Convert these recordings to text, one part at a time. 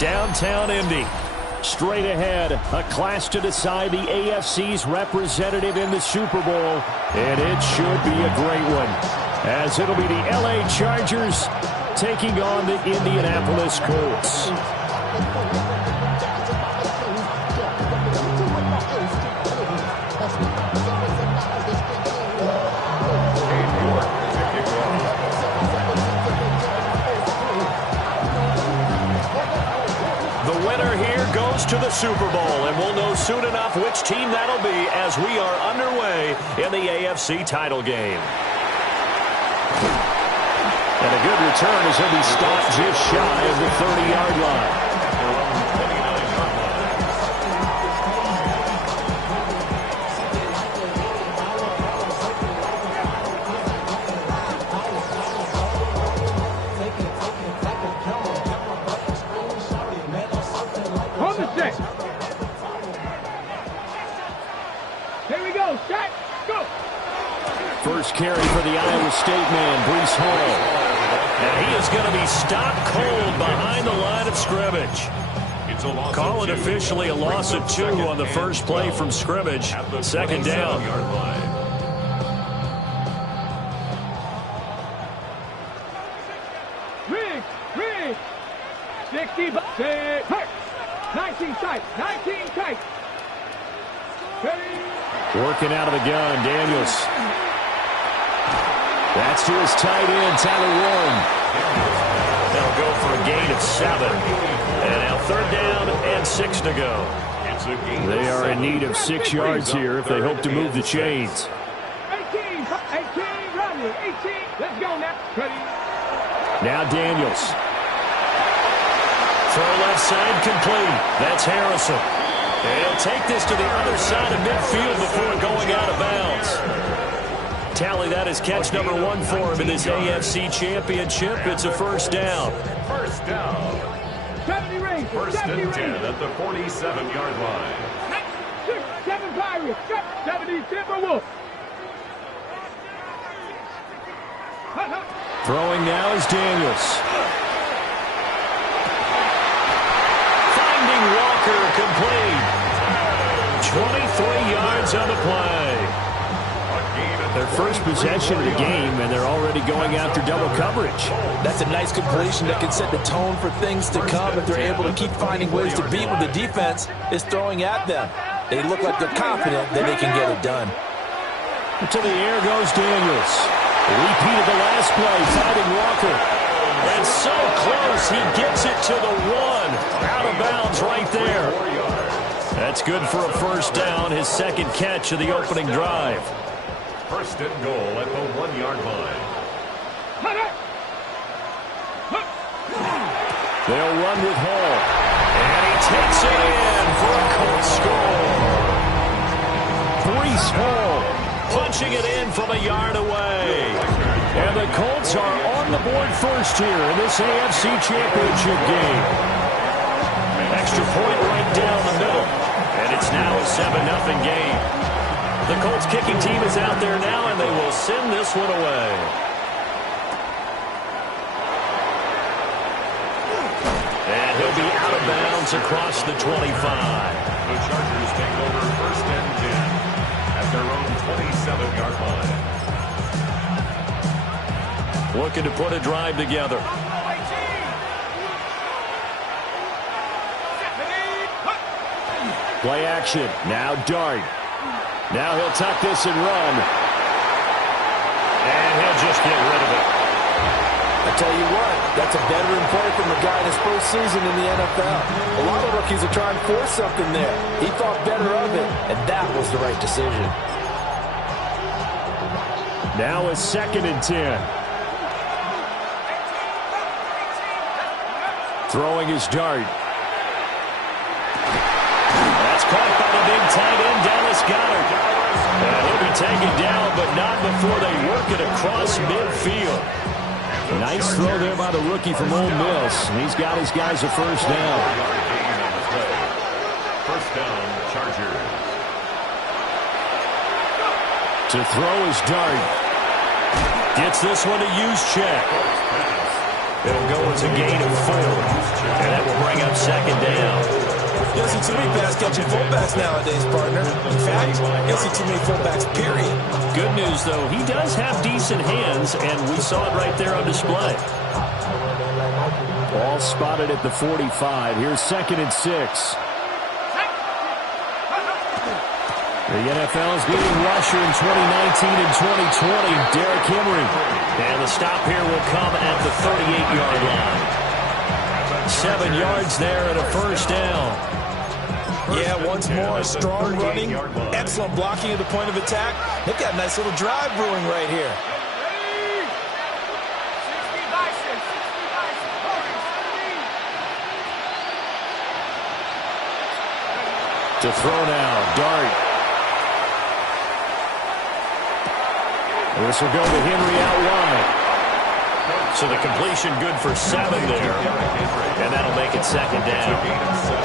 downtown Indy. Straight ahead, a clash to decide the AFC's representative in the Super Bowl, and it should be a great one, as it'll be the LA Chargers taking on the Indianapolis Colts. To the Super Bowl, and we'll know soon enough which team that'll be as we are underway in the AFC title game. And a good return as he'll be stopped just shy of the 30-yard line. First carry for the Iowa State man, Breece Hall. And he is going to be stopped cold behind the line of scrimmage. Call it officially a loss of 2 on the first play from scrimmage. Second down. Rig. 60, 19 tight. Working out of the gun, Daniels. That's to his tight end, Tyler Warren. They'll go for a gain of 7. And now 3rd down and 6 to go. They are in need of 6 yards here if they hope to move the chains. 18, run with 18. Let's go now. Now Daniels. Throw left side complete. That's Harrison. He'll take this to the other side of midfield before going out of bounds. Tally, that is catch number 1 for him in this AFC Championship. It's a first down. First down. 1st and 10 at the 47-yard line. 7 Pirates. 70 Timberwolves. Throwing now is Daniels. Finding Walker complete. 23 yards on the play. Their first possession of the game, and they're already going after double coverage. That's a nice completion that can set the tone for things to come if they're able to keep finding ways to beat what the defense is throwing at them. They look like they're confident that they can get it done. To the air goes Daniels. Repeated the last play, finding Walker. And so close, he gets it to the 1. Out of bounds right there. That's good for a first down, his second catch of the opening drive. 1st and goal at the 1-yard line. They'll run with Hall. And he takes it in for a Colts score. Breece Hall punching it in from a yard away. And the Colts are on the board first here in this AFC Championship game. Extra point right down the middle. And it's now a 7-0 game. The Colts kicking team is out there now, and they will send this one away. And he'll be out of bounds across the 25. The Chargers take over 1st and 10 at their own 27-yard line. Looking to put a drive together. Play action. Now Dart. Now he'll tuck this and run. And he'll just get rid of it. I tell you what, that's a veteran play from a guy in his first season in the NFL. A lot of rookies are trying to force something there. He thought better of it, and that was the right decision. Now a 2nd and 10. Throwing his Dart. That's caught by the big tight end, Dallas Goedert. And he'll be taken down, but not before they work it across midfield. Nice throw there by the rookie from Ole Miss. And he's got his guys a first down. First down, Chargers. To throw his Dart. Gets this one to use check. It'll go as a gain of 4. And that will bring up second down. You don't see too many pass-catching fullbacks nowadays, partner. In fact, you don't see too many fullbacks, period. Good news, though, he does have decent hands, and we saw it right there on display. Ball spotted at the 45. Here's 2nd and 6. The NFL's leading rusher in 2019 and 2020, Derrick Henry. And the stop here will come at the 38-yard line. 7 yards there and a first down. Yeah, once more, strong running, excellent blocking at the point of attack. They've got a nice little drive brewing right here. To throw now, Dart. This will go to Henry out wide. So the completion good for 7 there. And that'll make it 2nd down.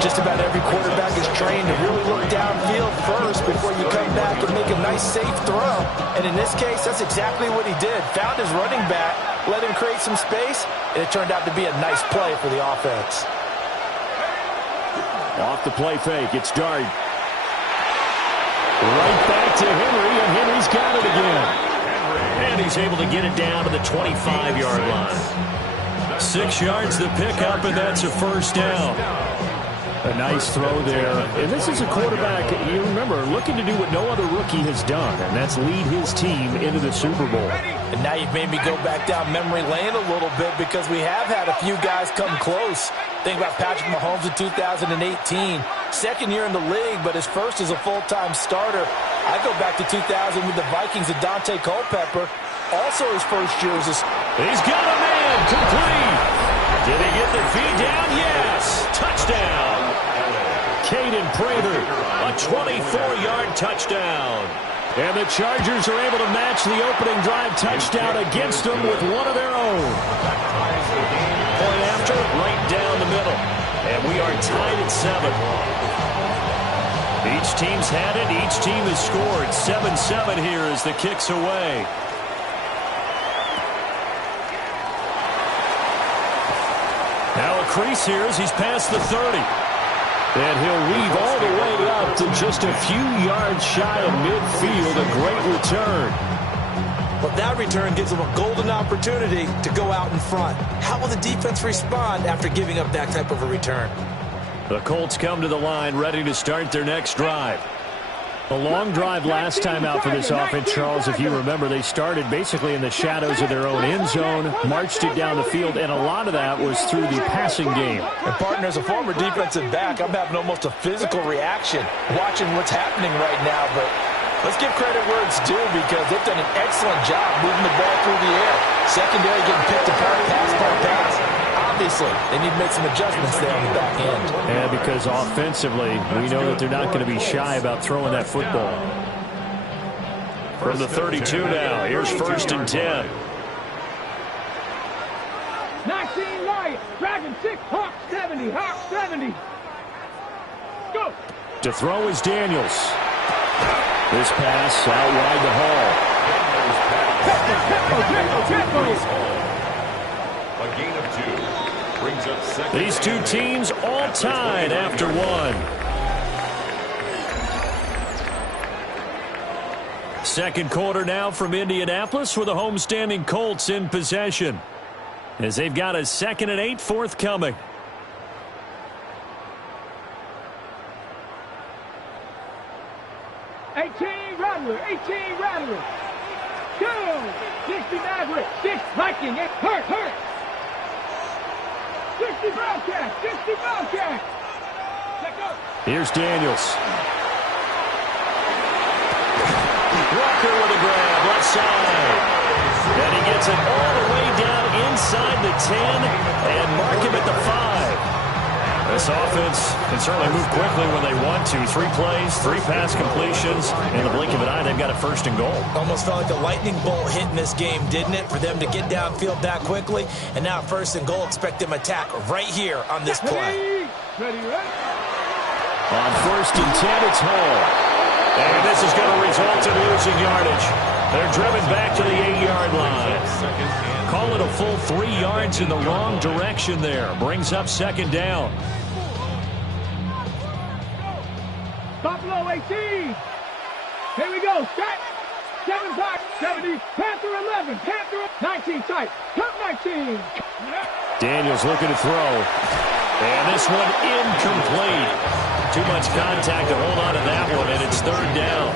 Just about every quarterback is trained to really look downfield first before you come back and make a nice, safe throw. And in this case, that's exactly what he did. Found his running back, let him create some space, and it turned out to be a nice play for the offense. Off the play fake, it's Dart. Right back to Henry, and Henry's got it again. And he's able to get it down to the 25-yard line. 6 yards to pick up, and that's a first down. A nice throw there. And this is a quarterback, you remember, looking to do what no other rookie has done, and that's lead his team into the Super Bowl. And now you've made me go back down memory lane a little bit because we have had a few guys come close. Think about Patrick Mahomes in 2018. Second year in the league, but his first as a full-time starter. I go back to 2000 with the Vikings and Dante Culpepper. Also his first year as a... He's got a man, complete. Did he get the feed down? Yes. Touchdown. Caden Prather, a 24-yard touchdown. And the Chargers are able to match the opening drive touchdown against them with one of their own. Point after, right down the middle. And we are tied at 7. Each team's had it. Each team has scored. 7-7 here as the kick's away. Now a crease here as he's past the 30. And he'll weave all the way up to just a few yards shy of midfield. A great return. But that return gives them a golden opportunity to go out in front. How will the defense respond after giving up that type of a return? The Colts come to the line ready to start their next drive. A long drive last time out for this offense, Charles. If you remember, they started basically in the shadows of their own end zone, marched it down the field, and a lot of that was through the passing game. And partner, as a former defensive back, I'm having almost a physical reaction watching what's happening right now. But let's give credit where it's due because they've done an excellent job moving the ball through the air. Secondary getting picked apart, pass. Obviously, they need to make some adjustments there on the back end. Yeah, because offensively, we know that they're not going to be shy about throwing that football. From the 32 now, here's 1st and 10. 19 Lions, Dragon 6, Hawk 70, Hawk 70. Go! To throw is Daniels. This pass out wide to Hall. A gain of 2. Brings up 2nd. These two teams all tied after 1. Second quarter now from Indianapolis with the homestanding Colts in possession. As they've got a 2nd and 8 forthcoming. Rattler. Go! 60 Maverick, 6 Viking, hurt. 60 Bobcat. Here's Daniels. Walker with a grab, left side. And he gets it all the way down inside the 10 and mark him at the 5. This offense can certainly move quickly when they want to. 3 plays, 3 pass completions. In the blink of an eye, they've got a 1st and goal. Almost felt like a lightning bolt hit in this game, didn't it? For them to get downfield that quickly. And now 1st and goal, expect them to attack right here on this play. Ready. On 1st and 10, it's Hall. And this is going to result in losing yardage. They're driven back to the 8-yard line. Call it a full 3 yards in the wrong direction there. Brings up 2nd down. Buffalo 18. Here we go. Strike. 7 back. 70. Panther 11. Panther 19 tight. Cut 19. Daniels looking to throw. And this one incomplete. Too much contact to hold on to that one, and it's third down.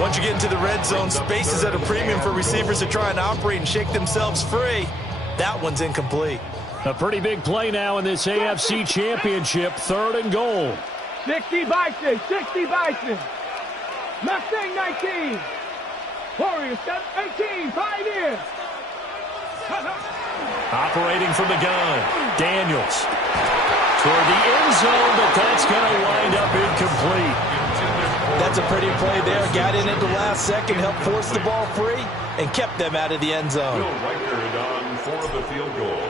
Once you get into the red zone, space is at a premium for receivers to try and operate and shake themselves free. That one's incomplete. A pretty big play now in this AFC Championship. 3rd and goal. 60 Bison. 60 Bison. Mustang 19. Warriors 18. Pioneers. Operating from the gun. Daniels. Toward the end zone, but that's going to wind up incomplete. That's a pretty play there. Got in at the last second, helped force the ball free, and kept them out of the end zone. On for the field goal.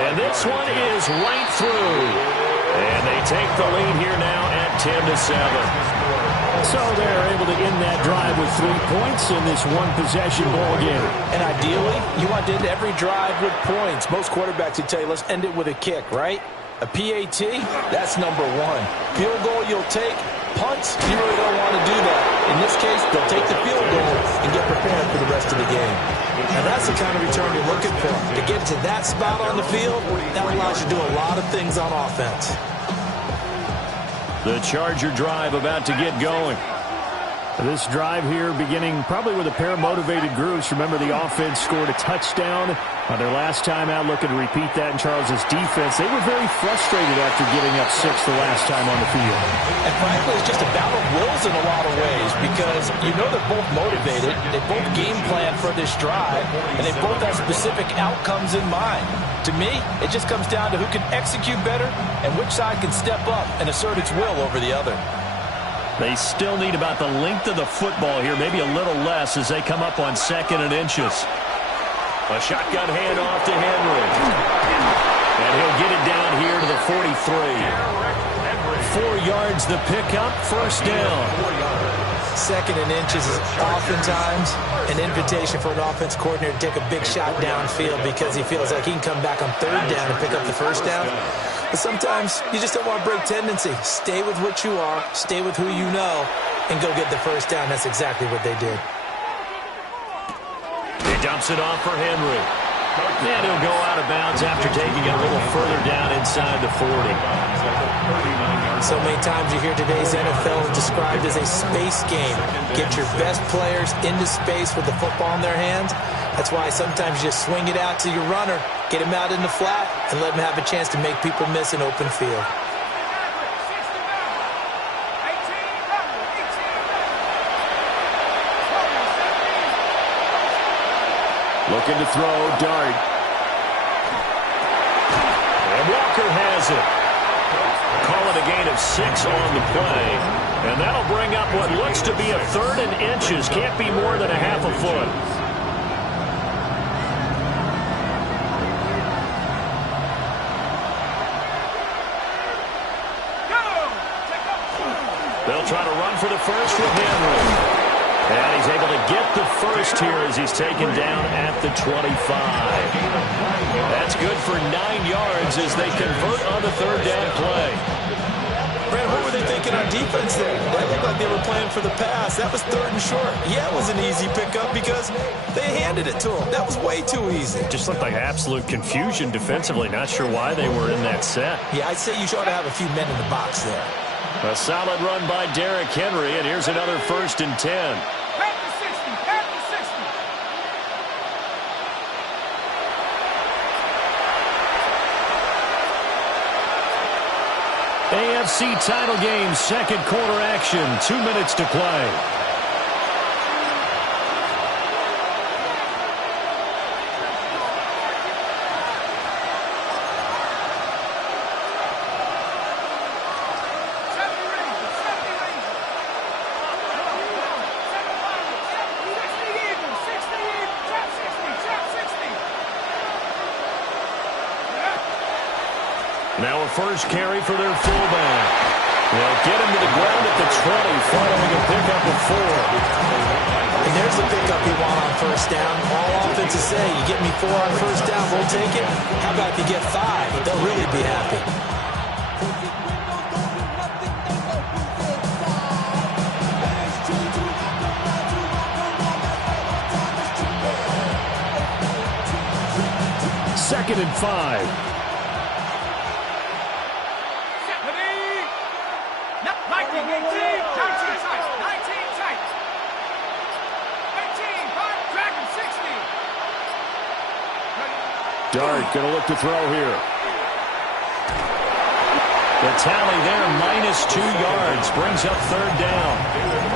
And this one is right through. And they take the lead here now at 10-7. So they're able to end that drive with 3 points in this one-possession ball game. And ideally, you want to end every drive with points. Most quarterbacks would tell you, let's end it with a kick, right? A PAT, that's number 1. Field goal you'll take. Punts, you really don't want to do that. In this case, they'll take the field goal and get prepared for the rest of the game. And that's the kind of return you're looking for. To get to that spot on the field, that allows you to do a lot of things on offense. The Charger drive about to get going. This drive here beginning probably with a pair of motivated groups. Remember, the offense scored a touchdown on their last time out. Looking to repeat that in Charles' defense. They were very frustrated after giving up 6 the last time on the field. And frankly, it's just a battle of wills in a lot of ways because you know they're both motivated. They both game plan for this drive, and they both have specific outcomes in mind. To me, it just comes down to who can execute better and which side can step up and assert its will over the other. They still need about the length of the football here, maybe a little less as they come up on 2nd and inches. A shotgun handoff to Henry. And he'll get it down here to the 43. 4 yards the pickup, 1st down. 2nd and inches is oftentimes an invitation for an offense coordinator to take a big shot downfield because he feels like he can come back on 3rd down and pick up the 1st down. But sometimes you just don't want to break tendency. Stay with what you are, stay with who you know, and go get the 1st down. That's exactly what they did. He dumps it off for Henry. And he'll go out of bounds after taking it a little further down inside the 40. So many times you hear today's NFL described as a space game. Get your best players into space with the football in their hands. That's why sometimes you just swing it out to your runner, get him out in the flat, and let him have a chance to make people miss an open field. Looking to throw, Dart. And Walker has it. Call it a gain of 6 on the play. And that'll bring up what looks to be a 3rd and inches. Can't be more than a half a foot. They'll try to run for the first with Henry. And he's able to get the first here as he's taken down at the 25. That's good for 9 yards as they convert on the 3rd down play. Brad, what were they thinking on defense there? That looked like they were playing for the pass. That was 3rd and short. Yeah, it was an easy pickup because they handed it to him. That was way too easy. Just looked like absolute confusion defensively. Not sure why they were in that set. Yeah, I'd say you ought to have a few men in the box there. A solid run by Derrick Henry, and here's another 1st and 10. AFC title game, 2nd quarter action, 2 minutes to play. Now a first carry for their fullback. They'll get him to the ground at the 20, following a pickup of 4. And there's the pickup you want on 1st down. All offenses say, you get me 4 on 1st down, we'll take it. How about if you get 5? They'll really be happy. 2nd and 5. 19 tight. 19 tight. 18, 5, Dragon 60. Dart going to look to throw here. The tally there, -2 yards, brings up 3rd down.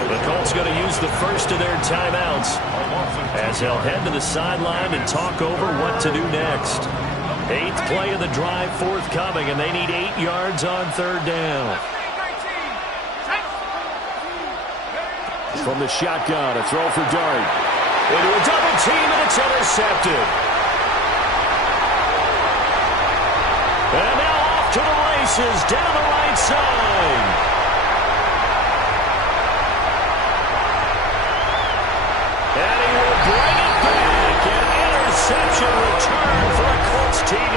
The Colts going to use the first of their timeouts as they'll head to the sideline and talk over what to do next. 8th play of the drive forthcoming, and they need 8 yards on 3rd down. From the shotgun, a throw for Dart. Into a double team, and it's intercepted. And now off to the races down the right side. And he will bring it back. An interception return for a Colts TD.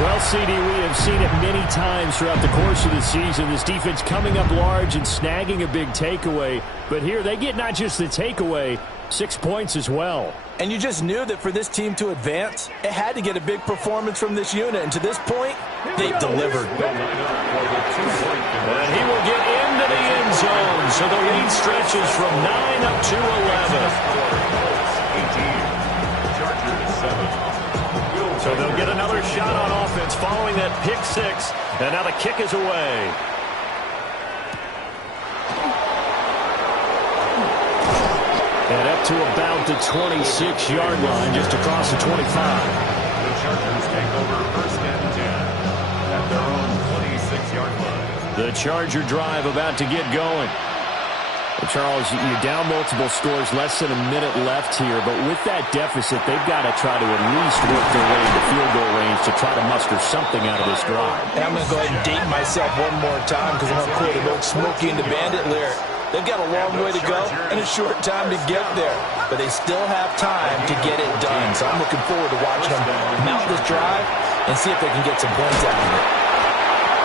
Well, CD, we have seen it many times throughout the course of the season. This defense coming up large and snagging a big takeaway. But here they get not just the takeaway, 6 points as well. And you just knew that for this team to advance, it had to get a big performance from this unit. And to this point, they've delivered. And he will get into the end zone. So the lead stretches from 9 up to 11. So they'll get another shot on offense following that pick 6. And now the kick is away. And up to about the 26-yard line, just across the 25. The Chargers take over 1st and 10 at their own 26-yard line. The Charger drive about to get going. And Charles, you're down multiple scores, less than a minute left here. But with that deficit, they've got to try to at least work their way into field goal range to try to muster something out of this drive. And I'm going to go ahead and date myself one more time because I'm going to quote an old Smokey and the Bandit lyric. They've got a long way to go and a short time to get there. But they still have time to get it done. So I'm looking forward to watching them mount this drive and see if they can get some points out of it.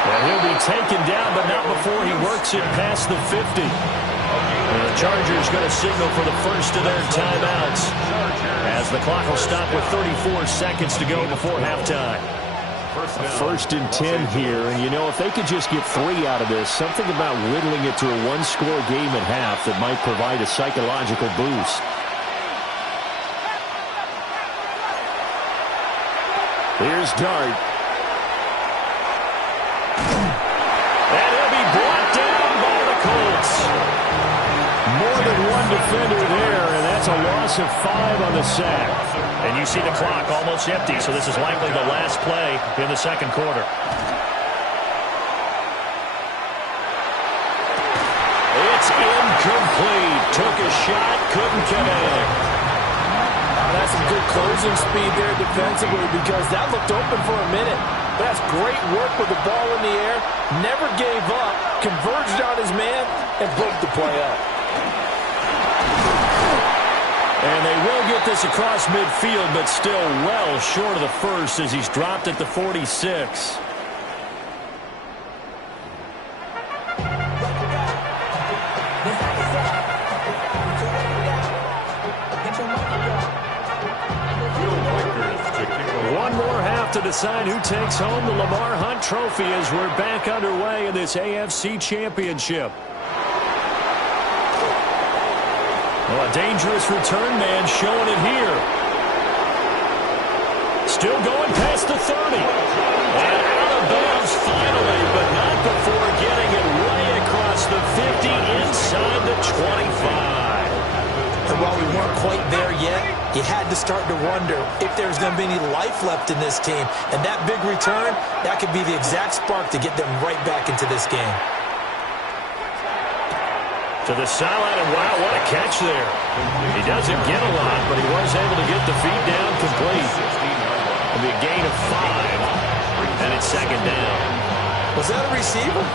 And he'll be taken down, but not before he works it past the 50. And the Chargers going to signal for the first of their timeouts as the clock will stop with 34 seconds to go before halftime. 1st and 10 here, and you know, if they could just get 3 out of this, something about whittling it to a 1-score game at half that might provide a psychological boost. Here's Dart. And he'll be brought down by the Colts. More than one defender there, and that's a loss of 5 on the sack. And you see the clock almost empty, so this is likely the last play in the 2nd quarter. It's incomplete. Took a shot, couldn't connect. That's some good closing speed there defensively because that looked open for a minute. That's great work with the ball in the air. Never gave up, converged on his man, and broke the play up. And they will get this across midfield, but still well short of the first as he's dropped at the 46. One more half to decide who takes home the Lamar Hunt Trophy as we're back underway in this AFC Championship. Well, a dangerous return man showing it here. Still going past the 30. And out of bounds finally, but not before getting it way across the 50 inside the 25. And while we weren't quite there yet, you had to start to wonder if there's going to be any life left in this team. And that big return, that could be the exact spark to get them right back into this game. To the sideline, and wow, what a catch there. He doesn't get a lot, but he was able to get the feet down complete. It'll be a gain of 5, and it's 2nd down. Was that a receiver?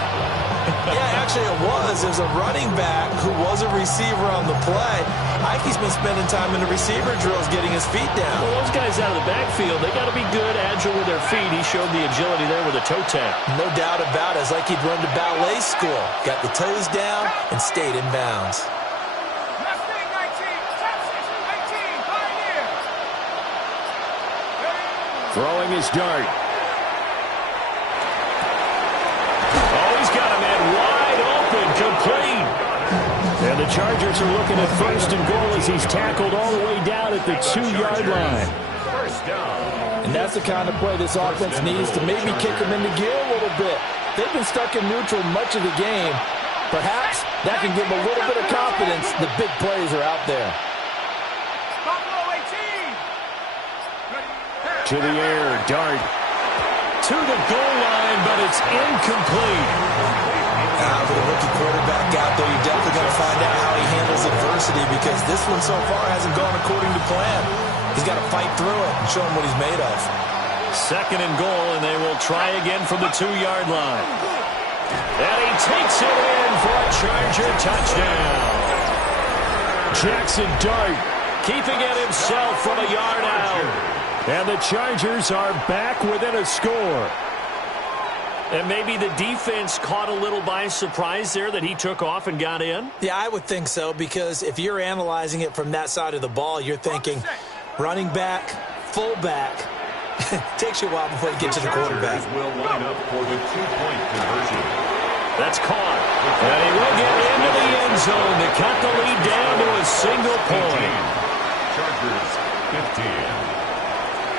Yeah, actually it was. There's a running back who was a receiver on the play. Ikey's been spending time in the receiver drills getting his feet down. Well, those guys out of the backfield, they got to be good, agile with their feet. He showed the agility there with a toe tap. No doubt about it. It's like he'd run to ballet school. Got the toes down and stayed in bounds. Throwing his dart. Oh, he's got a man wide open, complete. And the Chargers are looking at first and goal as he's tackled all the way down at the 2-yard line. First down. And that's the kind of play this offense needs to maybe kick them into gear a little bit. They've been stuck in neutral much of the game. Perhaps that can give them a little bit of confidence. The big plays are out there. To the air, dart. To the goal line, but it's incomplete. With a rookie quarterback out there, you're definitely going to find out how he handles adversity because this one so far hasn't gone according to plan. He's got to fight through it and show him what he's made of. Second and goal, and they will try again from the 2-yard line. And he takes it in for a Charger touchdown. Jackson Dart keeping it himself from a yard out. And the Chargers are back within a score. And maybe the defense caught a little by surprise there that he took off and got in? Yeah, I would think so because if you're analyzing it from that side of the ball, you're thinking running back, fullback. Takes you a while before you get to the quarterback. Will line up for the 2-point conversion. That's caught. And he will get into the end zone to cut the lead down to a single point. Chargers 15.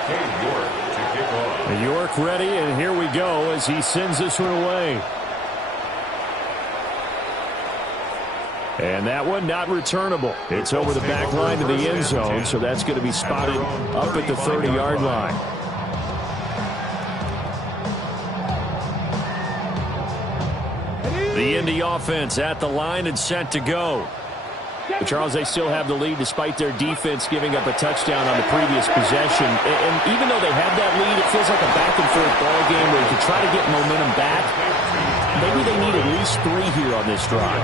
York to kick off. York ready, and here we go as he sends this one away. And that one not returnable. It's over the back line to the end zone, so that's going to be spotted up at the 30-yard line. The Indy offense at the line and set to go. But Charles, they still have the lead despite their defense giving up a touchdown on the previous possession. And even though they have that lead, it feels like a back-and-forth ball game where you can try to get momentum back. Maybe they need at least 3 here on this drive.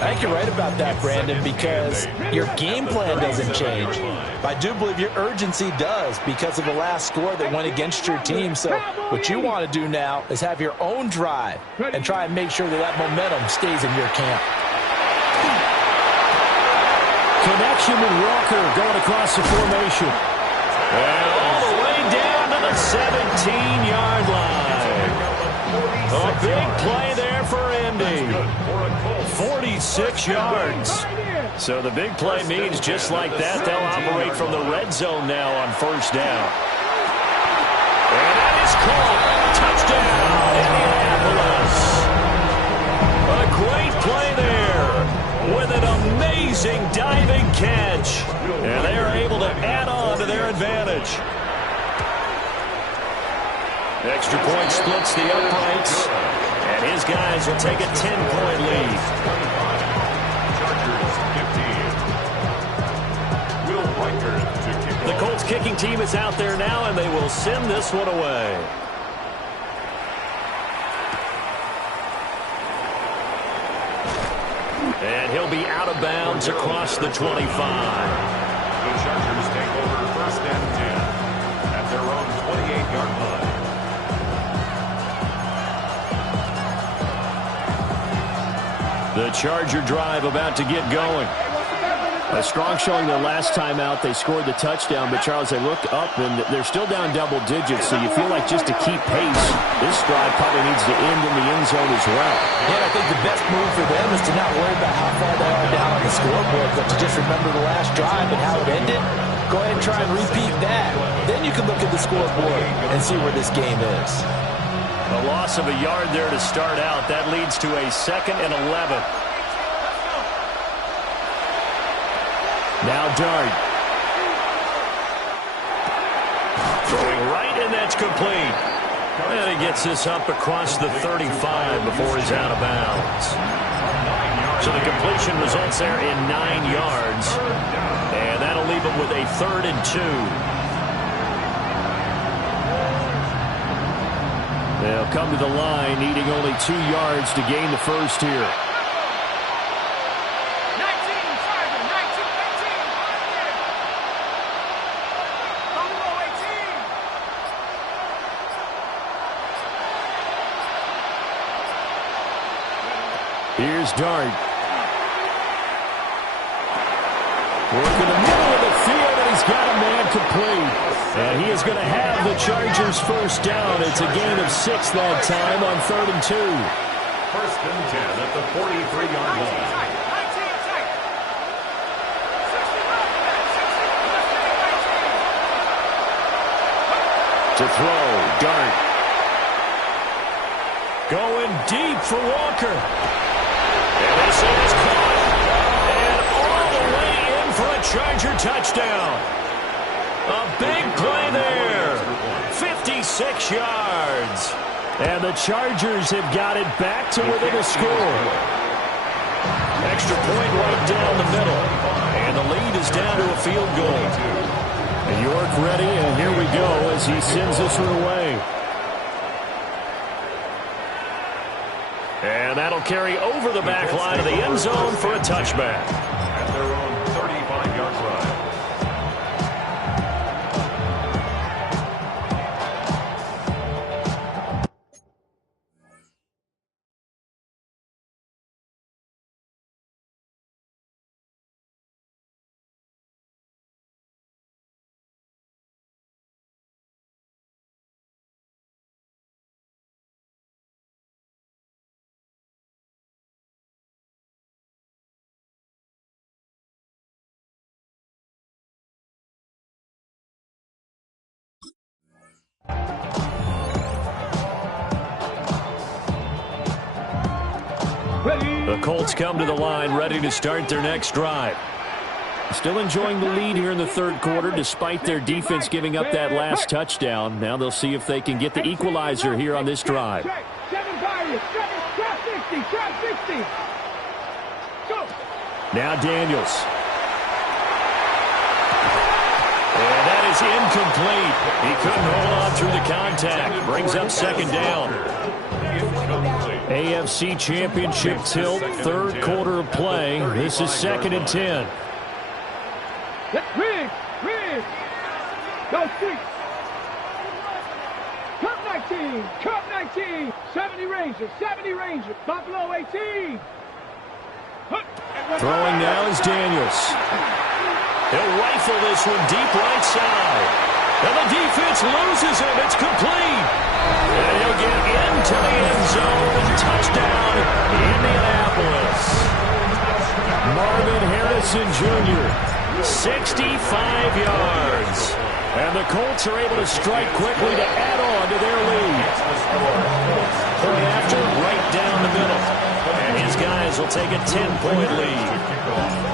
I think you're right about that, Brandon, because your game plan doesn't change. I do believe your urgency does because of the last score that went against your team. So what you want to do now is have your own drive and try and make sure that that momentum stays in your camp. Connection with Walker going across the formation. And all the way down to the 17-yard line. A big play there for Indy. 46 yards. So the big play means just like that, they'll operate from the red zone now on first down. And that is caught. Touchdown, Indianapolis. A great play there with an amazing diving catch. And they are able to add on to their advantage. Extra point splits the uprights. And his guys will take a 10-point lead. The Colts kicking team is out there now, and they will send this one away. And he'll be out of bounds across the 25. The Chargers take over first and 10 at their own 28-yard line. The Charger drive about to get going. A strong showing their last time out. They scored the touchdown, but Charles, they look up and they're still down double digits, so you feel like just to keep pace, this drive probably needs to end in the end zone as well. Yeah, I think the best move for them is to not worry about how far they are down on the scoreboard, but to just remember the last drive and how it ended. Go ahead and try and repeat that. Then you can look at the scoreboard and see where this game is. A loss of a yard there to start out. That leads to a 2nd and 11. Now Dart. Throwing right, and that's complete. And he gets this up across the 35 before he's out of bounds. So the completion results there in 9 yards. And that'll leave him with a 3rd and 2. They'll come to the line, needing only 2 yards to gain the first here. Here's Dart. Working the middle of the field, and he's got a man incomplete. And he is going to have the Chargers first down. It's a gain of 6 that time on 3rd and 2. First and 10 at the 43-yard line. To throw, Dart. Going deep for Walker. And this is caught. And all the way in for a Charger touchdown. A big play there. 56 yards. And the Chargers have got it back to within a score. Extra point right down the middle. And the lead is down to a field goal. York ready, and here we go as he sends this one away. And that'll carry over the back line of the end zone for a touchback. At their own 35-yard line. The Colts come to the line ready to start their next drive. Still enjoying the lead here in the third quarter despite their defense giving up that last touchdown. Now they'll see if they can get the equalizer here on this drive. Now Daniels. And that is incomplete. He couldn't hold on through the contact. Brings up second down. AFC Championship tilt, third quarter of play. This is 2nd and 10. Riggs. Go street. Cup 19. 70 Rangers. Buffalo 18. Throwing now is Daniels. He'll rifle this one deep right side. And the defense loses him. It's complete. And he'll get into the end zone. Touchdown, Indianapolis. Marvin Harrison Jr., 65 yards. And the Colts are able to strike quickly to add on to their lead. Point after, right down the middle. And his guys will take a 10-point lead.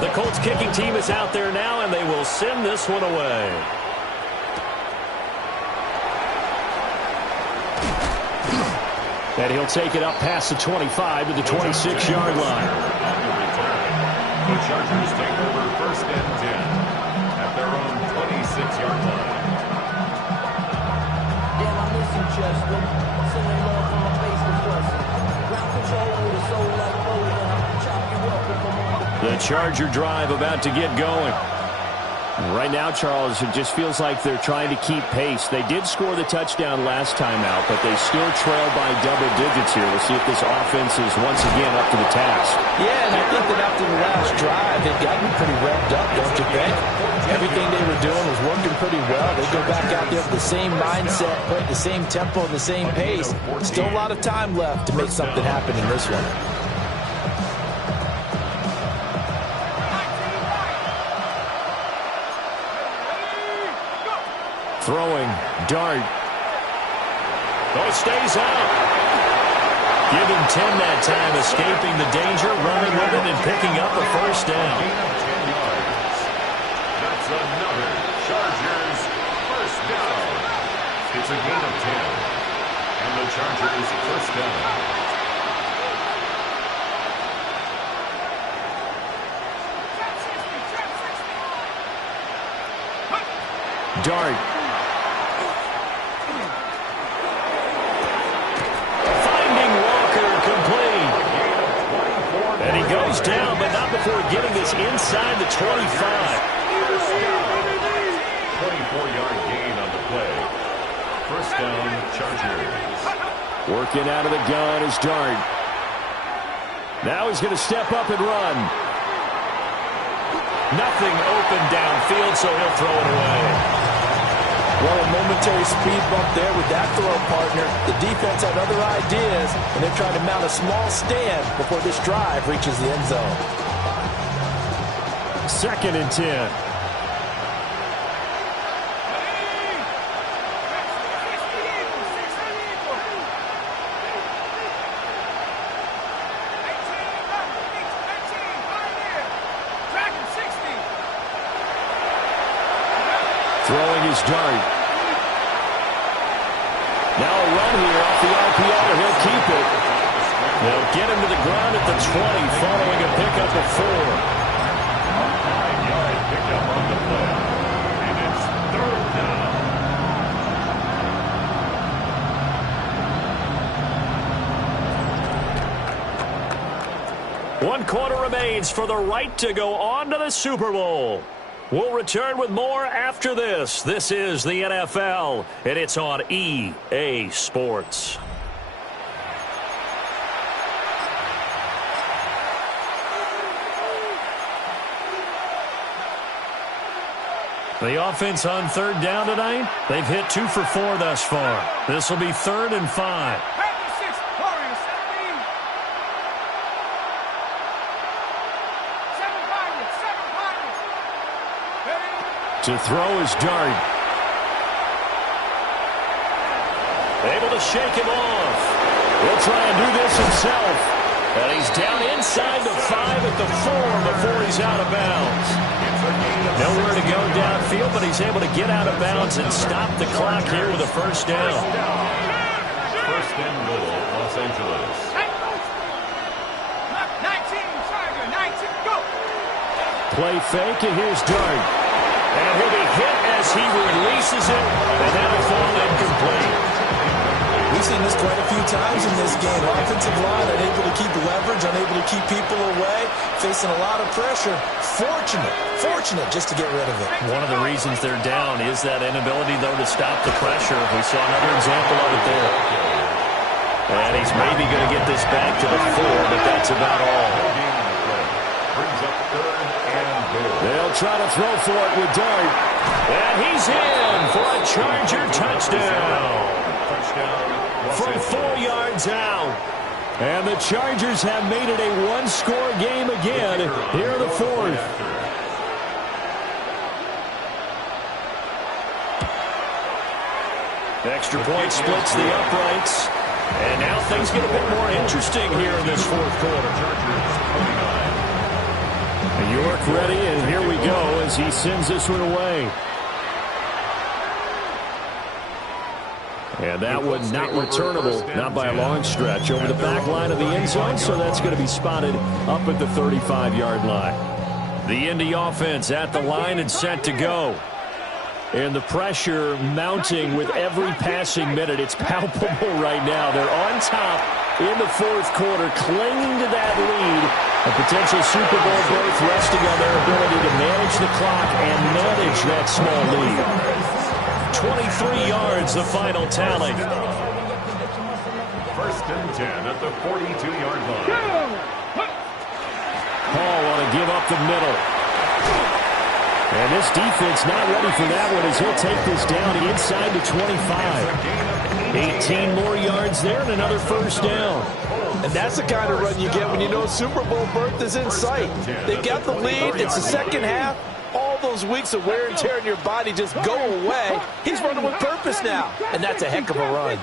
The Colts kicking team is out there now, and they will send this one away. And he'll take it up past the 25 to the 26-yard line. The Chargers take over 1st and 10 at their own 26-yard line. Damn, I miss you, Chester. Sending love from my Facebook person. Ground control with a soul like bowling. I'll chop you up if I'm on The Charger drive about to get going. Right now, Charles, it just feels like they're trying to keep pace. They did score the touchdown last time out, but they still trail by double digits here. We'll see if this offense is once again up to the task. Yeah, and I think that after the last drive, they've gotten pretty revved up, don't you think? Everything they were doing was working pretty well. They go back out there with the same mindset, put the same tempo, and the same pace. Still a lot of time left to make something happen in this one. Throwing, Dart. Oh, stays out. Give him 10 that time, escaping the danger, running with it, and picking up a first down. That's another Chargers first down. It's a gain of 10. And the Chargers first down. Dart. And he goes down, but not before getting this inside the 25. 24-yard gain on the play. First down, Chargers. Working out of the gun is Dart. Now he's going to step up and run. Nothing open downfield, so he'll throw it away. Well, a momentary speed bump there with that throw, partner. The defense had other ideas, and they're trying to mount a small stand before this drive reaches the end zone. 2nd and 10. Throwing his dart. Now a run here off the RPO. He'll keep it. They'll get him to the ground at the 20 following a pickup of 4. 9-yard pickup on the play. And it's 3rd down. 1 quarter remains for the right to go on to the Super Bowl. We'll return with more after this. This is the NFL, and it's on EA Sports. The offense on 3rd down tonight, they've hit 2 for 4 thus far. This will be 3rd and 5. To throw his dart. Able to shake him off. He'll try and do this himself. And he's down inside the 5 at the 4 before he's out of bounds. Nowhere to go downfield, but he's able to get out of bounds and stop the clock here with a 1st down. 1st and goal, Los Angeles. 19, Charger, 19, go! Play fake, and here's Dart. And he'll be hit as he releases it, and that'll fall incomplete. We've seen this quite a few times in this game. Offensive line unable to keep leverage, unable to keep people away, facing a lot of pressure. Fortunate just to get rid of it. One of the reasons they're down is that inability, though, to stop the pressure. We saw another example of it there. And he's maybe going to get this back to the 4, but that's about all. Brings up 3rd and goal. They'll try to throw for it with Dart. And he's in for a Charger touchdown. From 4 yards out. And the Chargers have made it a 1-score game again here in the 4th. Extra point splits the uprights. And now things get a bit more interesting here in this 4th quarter. York ready, and here we go as he sends this one away. And that one not returnable, not by a long stretch, over the back line of the end zone, so that's going to be spotted up at the 35-yard line. The Indy offense at the line and set to go. And the pressure mounting with every passing minute. It's palpable right now. They're on top in the 4th quarter, clinging to that lead. A potential Super Bowl berth resting on their ability to manage the clock and manage that small lead. 23 yards, the final tally. 1st and 10 at the 42-yard line. Paul want to give up the middle. And this defense not ready for that one as he'll take this down inside the 25. 18 more yards there and another 1st down. And that's the kind of run you get when you know Super Bowl berth is in sight. They've got the lead. It's the 2nd half. All those weeks of wear and tear in your body just go away. He's running with purpose now. And that's a heck of a run.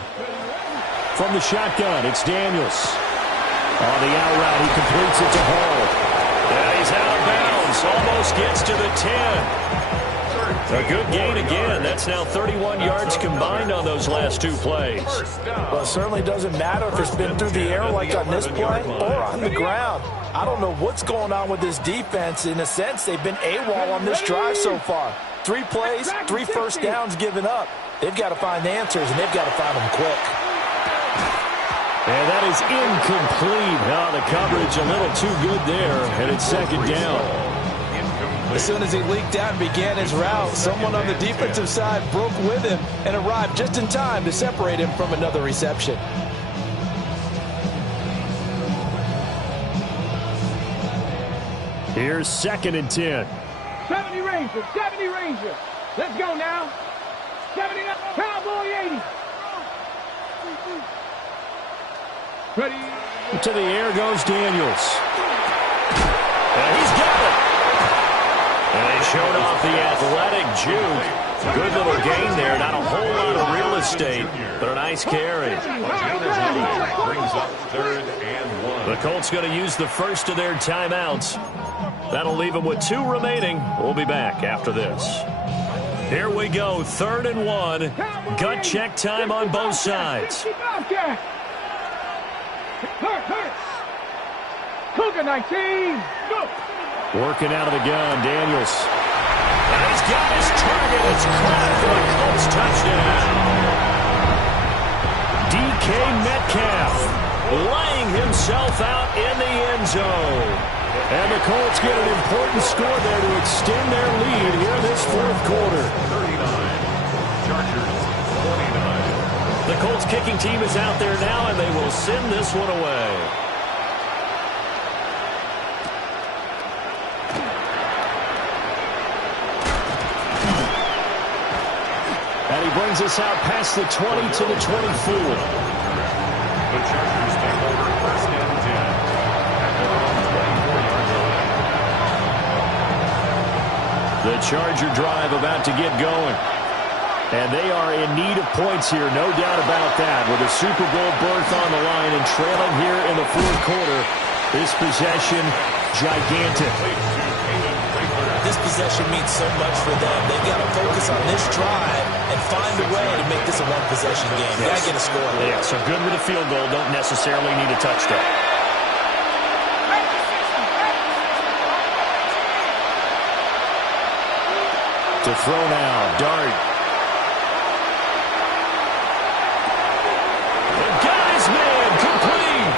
From the shotgun, it's Daniels. On the out route, he completes it to Hall. And he's out of bounds. Almost gets to the 10. A good gain again. That's now 31 yards combined on those last 2 plays. Well, it certainly doesn't matter if it's been through the air like on this play or on the ground. I don't know what's going on with this defense. In a sense, they've been AWOL on this drive so far. 3 plays, 3 1st downs given up. They've got to find answers, and they've got to find them quick. And that is incomplete. Oh, the coverage a little too good there, and it's 2nd down. As soon as he leaked out and began his route, someone on the defensive side broke with him and arrived just in time to separate him from another reception. Here's 2nd and 10. 70 Rangers, 70 Rangers. Let's go now. 79, Cowboy 80. Ready. To the air goes Daniels. And he's got it. And they showed off the athletic juke. Good little gain there. Not a whole lot of real estate, but a nice carry. Brings up 3rd and 1. The Colts going to use the first of their timeouts. That'll leave them with 2 remaining. We'll be back after this. Here we go, 3rd and 1. Gut check time on both sides. Cougar 19, go! Working out of the gun, Daniels. And he's got his target. It's caught for a Colts touchdown. DK Metcalf laying himself out in the end zone. And the Colts get an important score there to extend their lead here in this 4th quarter. 39. Chargers 29. The Colts kicking team is out there now, and they will send this one away. And he brings us out past the 20 to the 24. The Chargers take over 1st and 10. At their own 24-yard line. The Charger drive about to get going. And they are in need of points here, no doubt about that. With a Super Bowl berth on the line and trailing here in the 4th quarter, this possession, gigantic. This possession means so much for them. They've got to focus on this drive and find a way to make this a one-possession game. Got to get a score. Yeah, so good with a field goal. Don't necessarily need a touchdown. To throw now, Dart. And got his man, complete.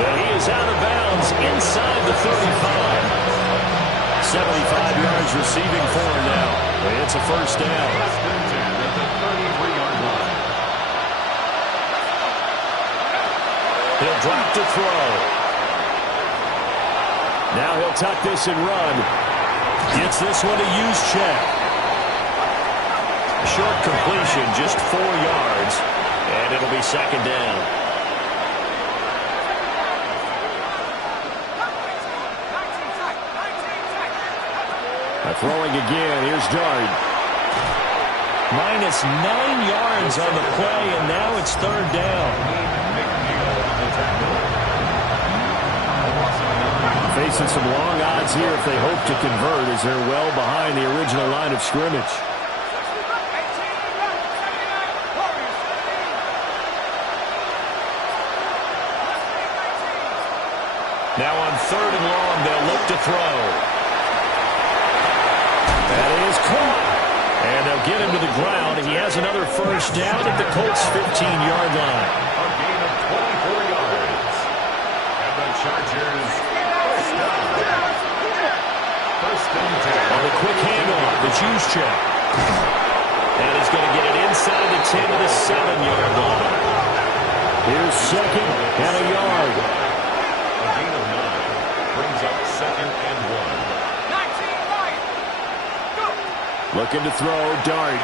And he is out of bounds inside the 35. 75 yards receiving for him now. It's a 1st down. 1st and 10 at the 33-yard line. He'll drop to throw. Now he'll tuck this and run. Gets this one to use check. Short completion, just 4 yards. And it'll be 2nd down. Throwing again. Here's Dart. Minus 9 yards on the play, and now it's 3rd down. Facing some long odds here if they hope to convert, as they're well behind the original line of scrimmage. Now on 3rd and long, they'll look to throw. That is caught. And they'll get him to the ground. He has another 1st down at the Colts' 15-yard line. A gain of 24 yards. And the Chargers 1st down. 1st and 10. On the quick handoff, the juice check. And he's going to get it inside the 10 to the 7-yard line. Here's 2nd and a yard. A gain of 9. Brings up 2nd and 1. Looking to throw, Dart.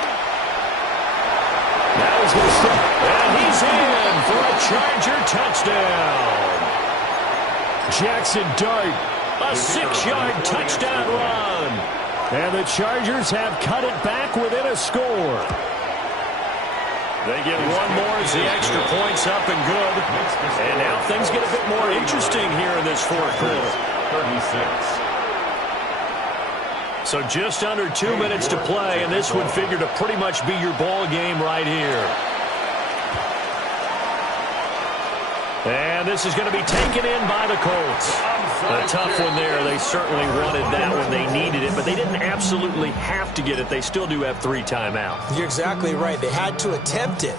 Now he's going to step, and he's in for a Charger touchdown. Jackson Dart, a 6-yard touchdown run. And the Chargers have cut it back within a score. They get one more as the extra point's up and good. And now things get a bit more interesting here in this 4th quarter. 36. So just under 2 minutes to play, and this would figure to pretty much be your ball game right here. And this is going to be taken in by the Colts. A tough one there. They certainly wanted that when they needed it, but they didn't absolutely have to get it. They still do have 3 timeouts. You're exactly right. They had to attempt it.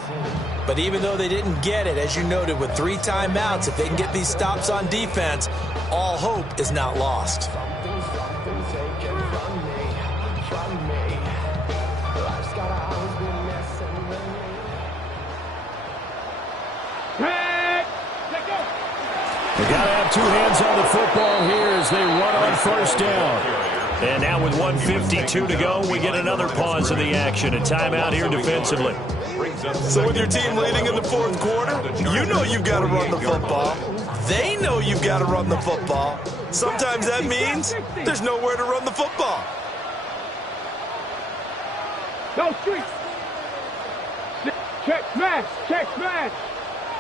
But even though they didn't get it, as you noted, with 3 timeouts, if they can get these stops on defense, all hope is not lost. They got to have 2 hands on the football here as they run on 1st down. And now with 1:52 to go, we get another pause in the action. A timeout here defensively. So with your team leading in the fourth quarter, you know you've got to run the football. They know you've got to run the football. Sometimes that means there's nowhere to run the football. No street. Check smash. Check smash.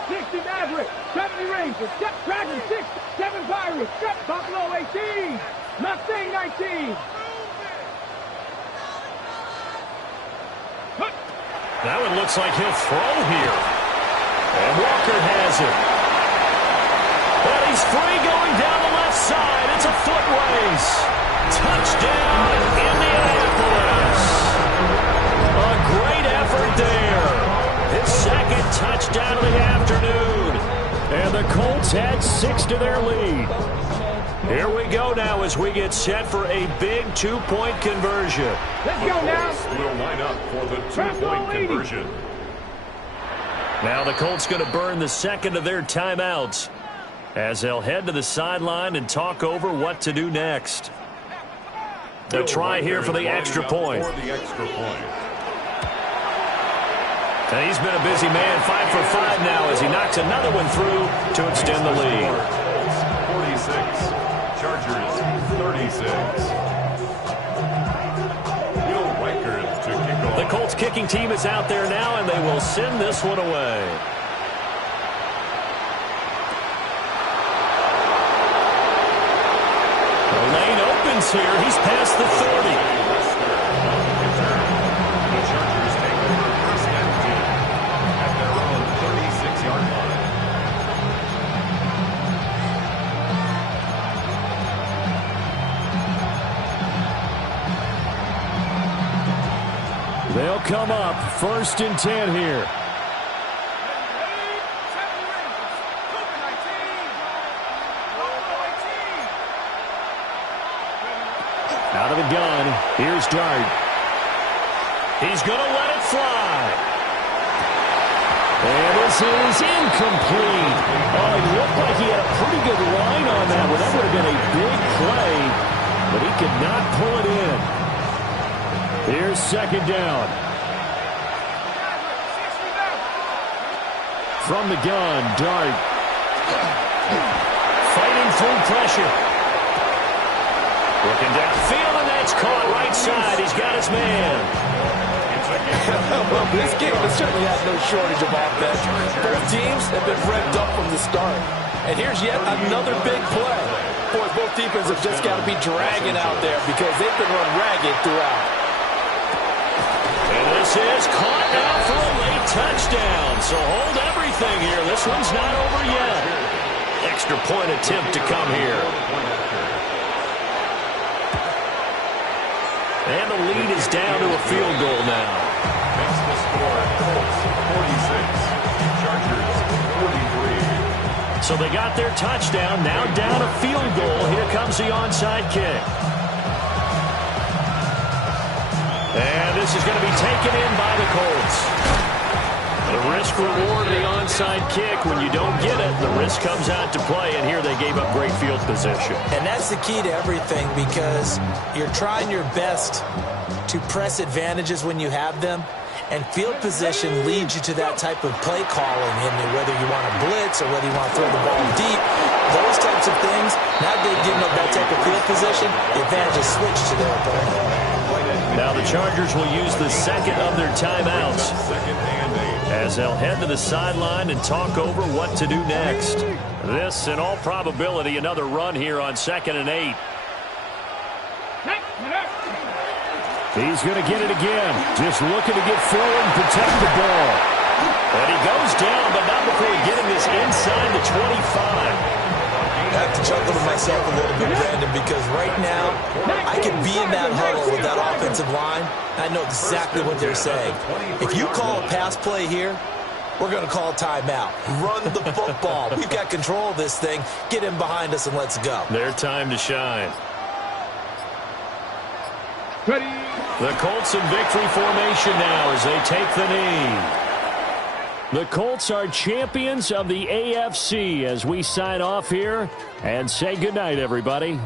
60 Maverick. 70 Rangers. Dragon 6. 7 Pirates. Buffalo 18. Mustang 19. Now it looks like he'll throw here. And Walker has it. And he's free going down the left side. It's a foot race. Touchdown, Indianapolis. A great effort there. His second touchdown of the afternoon. And the Colts add 6 to their lead. Here we go now as we get set for a big 2-point conversion. Let's go now. We'll line up for the 2-point conversion. Now the Colts going to burn the second of their timeouts as they'll head to the sideline and talk over what to do next. They'll try here for the extra point. And he's been a busy man, 5 for 5 now as he knocks another one through to extend the lead. 46. Chargers 36. Will Reichard to kick off. The Colts kicking team is out there now, and they will send this one away. The lane opens here. He's past the 30. The Chargers take over first and 10 at their own 36-yard line. They'll come up 1st and 10 here. Out of the gun, here's Dart. He's going to let it fly. And this is incomplete. Oh, it looked like he had a pretty good line on that one. That would have been a big play, but he could not pull it in. Here's 2nd down. From the gun, Dart. Fighting through pressure. Looking downfield, and that's caught right side. He's got his man. Well, this game has certainly had no shortage of offense. Both teams have been revved up from the start. And here's yet another big play. Boy, both defenses have just got to be dragging out there because they've been run ragged throughout. And this is caught now for a late touchdown. So hold everything here. This one's not over yet. Extra point attempt to come here. And the lead is down to a field goal now. Makes the score Colts 46, Chargers 43. So they got their touchdown, now down a field goal. Here comes the onside kick. And this is going to be taken in by the Colts. The risk reward, the onside kick. When you don't get it, the risk comes out to play. And here they gave up great field position. And that's the key to everything because you're trying your best to press advantages when you have them. And field position leads you to that type of play calling, and whether you want to blitz or whether you want to throw the ball deep, those types of things. Now they've given up that type of field position, the advantage is switched to their opponent. Now the Chargers will use the second of their timeouts as they'll head to the sideline and talk over what to do next. This, in all probability, another run here on 2nd and 8. He's going to get it again. Just looking to get forward and protect the ball. And he goes down, but not before getting this inside the 25. I have to chuckle to myself a little bit, Brandon, because right now I can be in that huddle with that offensive line. I know exactly what they're saying. If you call a pass play here, we're going to call a timeout. Run the football. We've got control of this thing. Get in behind us and let's go. Their time to shine. Ready. The Colts in victory formation now as they take the knee. The Colts are champions of the AFC as we sign off here and say goodnight, everybody.